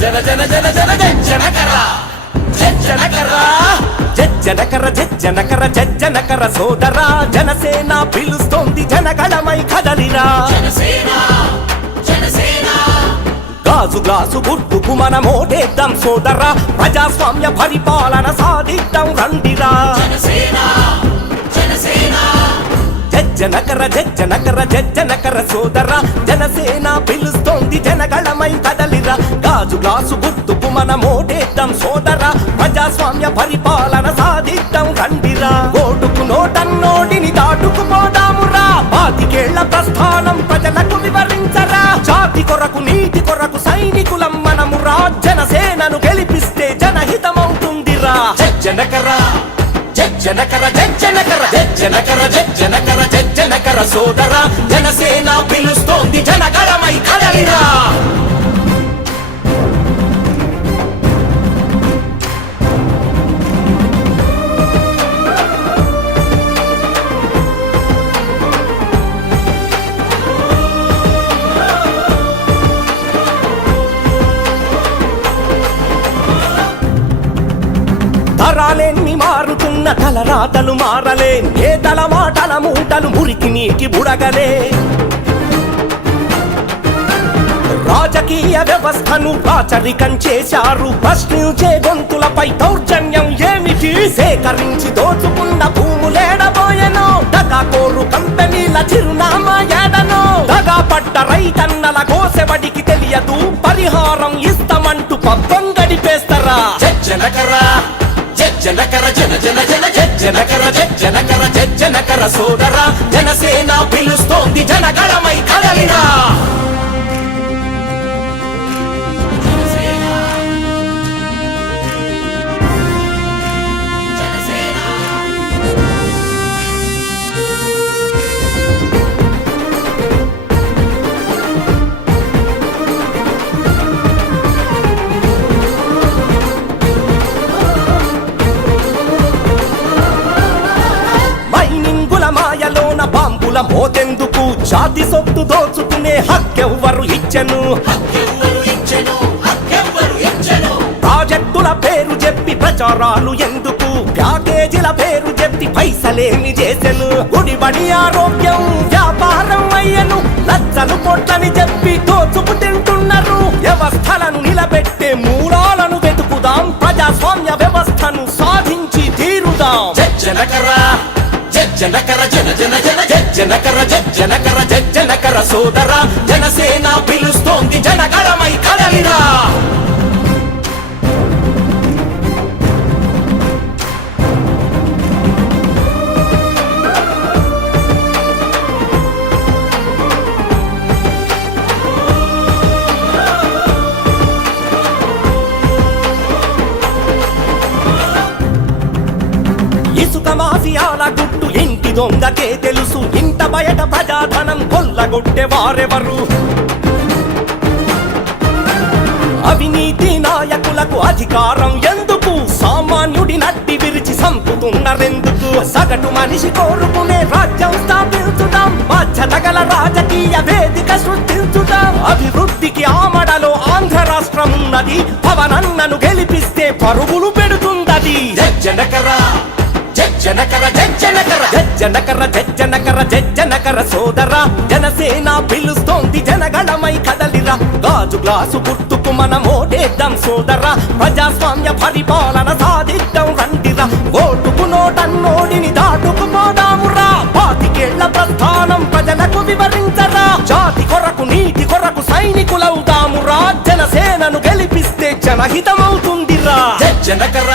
జన జన జన జన జనకర జనకర సోదరా జనసేన పిలుస్తోంది జనగళమై కదలిరా గాజు గ్లాసు గుర్తుకు మనం ఓటేద్దాం సోదరా ప్రజాస్వామ్య పరిపాలన సాధిద్దాం రండిరా జనకర సోదరా జనసేన పిలుస్తోంది జనగళమై కదలిరా గాజు గ్లాసు గుర్తుకు మనం ఓటేద్దాం సోదరా ప్రజాస్వామ్య పరిపాలన సాధిద్దాం రండిరా ఓటుకు నోటన్నోడిని దాటుకుపోదామురా 25 ఏళ్ల ప్రస్థానం ప్రజలకు వివరించరా జాతి కొరకు నీతి కొరకు సైనికులం మనమురా జనసేనను గెలిపిస్తే జనహితమవుతుందిరా జనకర సోదరా జనసేన పిలుస్తోంది జనగళమై కదలిరా తరాలెన్ని మారుతున్న తలరాతలు మారలే నేతల మాటల మూటలు మురికి నీటి బుడగలే రాజకీయ వ్యవస్థను రాచరికం చేశారు ప్రశ్నించే గొంతులపై దౌర్జన్యం ఏమిటి సేకరించి దోచుకున్న భూములేడబోయెనో దగాకోరు కంపెనీల చిరునామా ఏడనో దగా పడ్డ రైతన్నల కోసెబడికి తెలియదు పరిహారం ఇస్తామంటూ పబ్బం గడిపేస్తారా జనకర సోదరా జనసేన పిలుస్తోంది జనగళమై కదలిరా మాయలోన బాంబుల మోతెందుకు జాతి సొత్తు దోచుకునే హక్కెవ్వరు ఇచ్చెను ప్రాజెక్టుల పేరు చెప్పి ప్రచారాలు ఎందుకు ప్యాకేజీల పేరు చెప్పి పైసలేమి చేసెను గుడిబడి ఆరోగ్యం వ్యాపారం అయ్యను లచ్చలు కొట్లని చెప్పి దోచుకు తింటున్నారు వ్యవస్థలను నిలబెట్టే మూలాలను వెతుకుదాం ప్రజాస్వామ్య వ్యవస్థను సాధించి తీరుదాం జనకర సోదరా జనసేన పిలుస్తోంది జనగళమై కదలిరా ఇసుక మాఫియాల గుట్టు ఇంటి దొంగకే తెలుసు ఇంట బయట ప్రజాధనం కొల్లగొట్టే వారెవరు అవినీతి నాయకులకు అధికారం ఎందుకు సామాన్యుడి నడ్డి విరిచి సంపుతున్నారెందుకు సగటు మనిషి కోరుకునే రాజ్యం స్థాపించుదాం బాధ్యత గల రాజకీయ వేదిక సృష్టించుదాం అభివృద్ధికి ఆమడలో ఆంధ్ర రాష్ట్రం ఉన్నది పవనన్నను గెలిపిస్తే పరుగులు పెడుతుందది జనకర సోదరా జనసేన పిలుస్తోంది జనగళమై కదలిరా గాజు గ్లాసు గుర్తుకు మనం ఓటేద్దాం సోదరా ప్రజాస్వామ్య పరిపాలన సాధిద్దాం రండిరా ఓటుకు నోటన్నోడిని దాటుకుపోదామురా 25 ఏళ్ల ప్రస్థానం ప్రజలకు వివరించరా జాతి కొరకు నీతి కొరకు సైనికులవుదామురా జనసేనను గెలిపిస్తే జనహితమవుతుందిరా జనకర